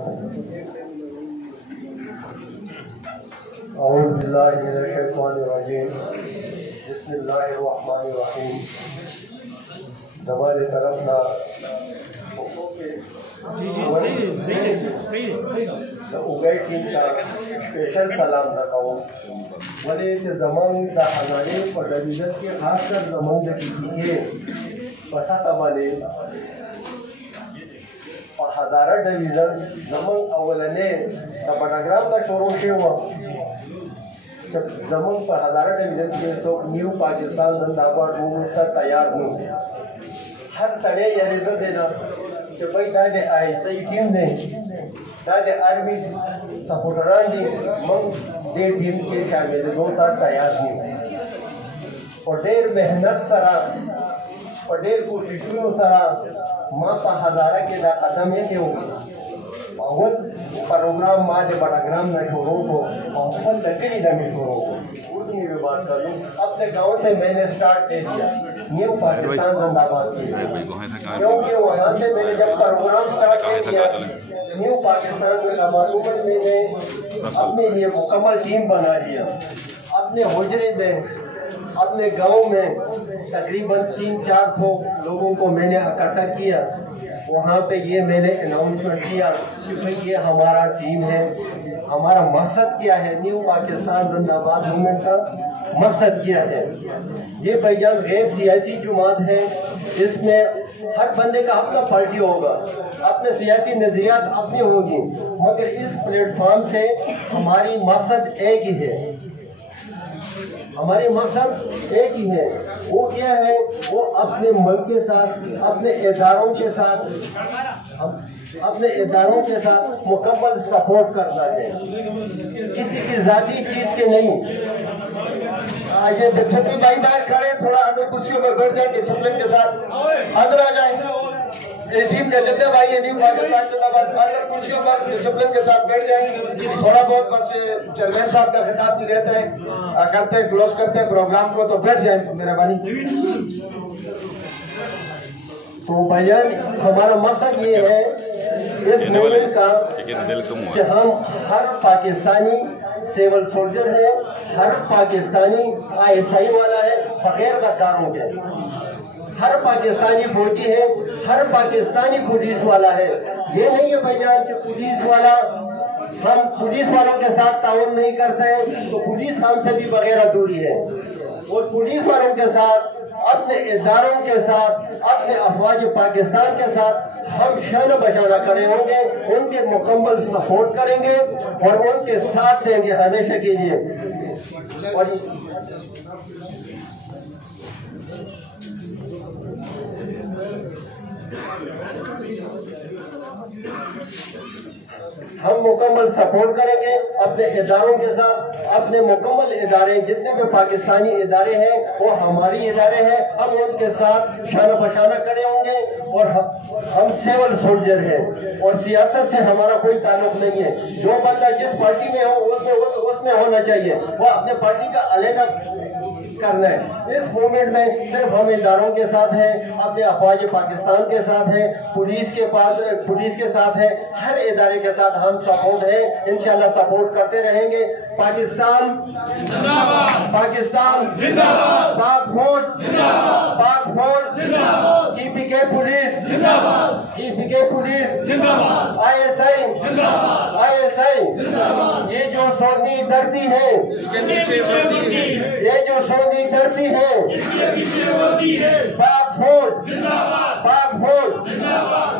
اعوذ باللہ من الشیطان الرجیم بسم اللہ الرحمن الرحیم ہماری طرف نہ اگئی ٹیم کا اسپیشل سلام نہ کہوں ولی زمان دا ہزارے پر ڈویژن کے خاص کر زمان دا کی پسا تبانے ہزارہ ڈویژن زمان اولنے دا بڑاگرام دا شروع شے ہوا زمان پر ہزارہ ڈویژن کے تو نیو پاکستان زندہ آباد مومنٹا تیار ہوں ہر سڑے یہ رضا دینا کہ بھئی دا دے آئی سی ٹیم دے دا دے آرمی سپورٹران دی من دے ٹیم کے شامل دوتا تیار نہیں اور دیر محنت سرا اور دیر کوششوں سرا ماں پا ہزارہ کے دا قدم ہے کہ اول پروگرام ماں دے بڑاگرام نہ شروع کو اول لگلی نہ میں شروع کو اردو میں بات کر لوں اپنے گاؤں سے میں نے سٹارٹ دے دیا نیو پاکستان زندہ آباد کی کیونکہ وہاں سے میں نے جب پروگرام سٹارٹ دے دیا نیو پاکستان زندہ آباد میں نے اپنے لیے مکمل ٹیم بنا لیا اپنے حجرے میں اپنے گاؤں میں تقریباً 300-400 لوگوں کو میں نے اکٹھا کیا وہاں پہ یہ میں نے اناؤنسمنٹ کیا کہ بھئی یہ ہمارا ٹیم ہے ہمارا مقصد کیا ہے نیو پاکستان زندہ آباد موومنٹ کا مقصد کیا ہے یہ بھائی جان غیر سیاسی جماعت ہے اس میں ہر بندے کا اپنا پارٹی ہوگا اپنے سیاسی نظریات اپنی ہوگی مگر اس پلیٹ فارم سے ہماری مقصد ایک ہی ہے ہماری مقصد ایک ہی ہے وہ کیا ہے وہ اپنے ملک کے ساتھ اپنے اداروں کے ساتھ مکمل سپورٹ کرنا ہے کسی کی ذاتی چیز کے نہیں یہ چھتی بھائی باہر کھڑے تھوڑا اندر کرسیوں میں بیٹھ جائیں ڈسپلن کے ساتھ اندر آ جائیں ٹیم کے جتنے بھائی ہیں نیو پاکستان زندہ آباد اندر کرسیوں پر ڈسپلن کے ساتھ بیٹھ جائیں تھوڑا بہت بس چیئرمین صاحب کا خطاب بھی رہتا ہے کرتے ہیں کلوز کرتے ہیں پروگرام کو تو بیٹھ جائیں مہربانی تو بھائیان ہمارا مقصد یہ ہے اس موومنٹ کا کہ ہم ہر پاکستانی سیول سولجر ہے ہر پاکستانی ISI والا ہے بغیر غداروں کے ہر پاکستانی فوجی ہے ہر پاکستانی پولیس والا ہے یہ نہیں ہے بھائیان کہ پولیس والا ہم پولیس والوں کے ساتھ تعاون نہیں کرتے ہیں تو پولیس ہم سے بھی بغیر ادھوری ہے اور پولیس والوں کے ساتھ اپنے اداروں کے ساتھ اپنے افواج پاکستان کے ساتھ ہم شان بشانہ کھڑے ہوں گے ان کے مکمل سپورٹ کریں گے اور ان کے ساتھ دیں گے ہمیشہ کے لیے ہم مکمل سپورٹ کریں گے اپنے اداروں کے ساتھ اپنے مکمل ادارے جتنے بھی پاکستانی ادارے ہیں وہ ہماری ادارے ہیں ہم ان کے ساتھ شانہ بشانہ کھڑے ہوں گے اور ہم سیول سولجر ہیں اور سیاست سے ہمارا کوئی تعلق نہیں ہے جو بندہ جس پارٹی میں ہو اس میں ہونا چاہیے وہ اپنے پارٹی کا علیحدہ کرنا ہے اس موومنٹ میں صرف ہم اداروں کے ساتھ ہیں اپنے افواج پاکستان کے ساتھ ہیں پولیس کے ساتھ ہیں ہر ادارے کے ساتھ ہم سپورٹ ہیں انشاءاللہ سپورٹ کرتے رہیں گے پاکستان زندہ باد پاکستان زندہ باد پاک فوج زندہ باد پاک فوج زندہ باد PK پولیس زندہ باد PK پولیس زندہ باد ISI زندہ باد ISI زندہ باد یہ جو سونی دھرتی ہے اس کے پیچھے یہ جو سونی دھرتی ہے اس کے پیچھے پاک فوج زندہ باد پاک فوج زندہ باد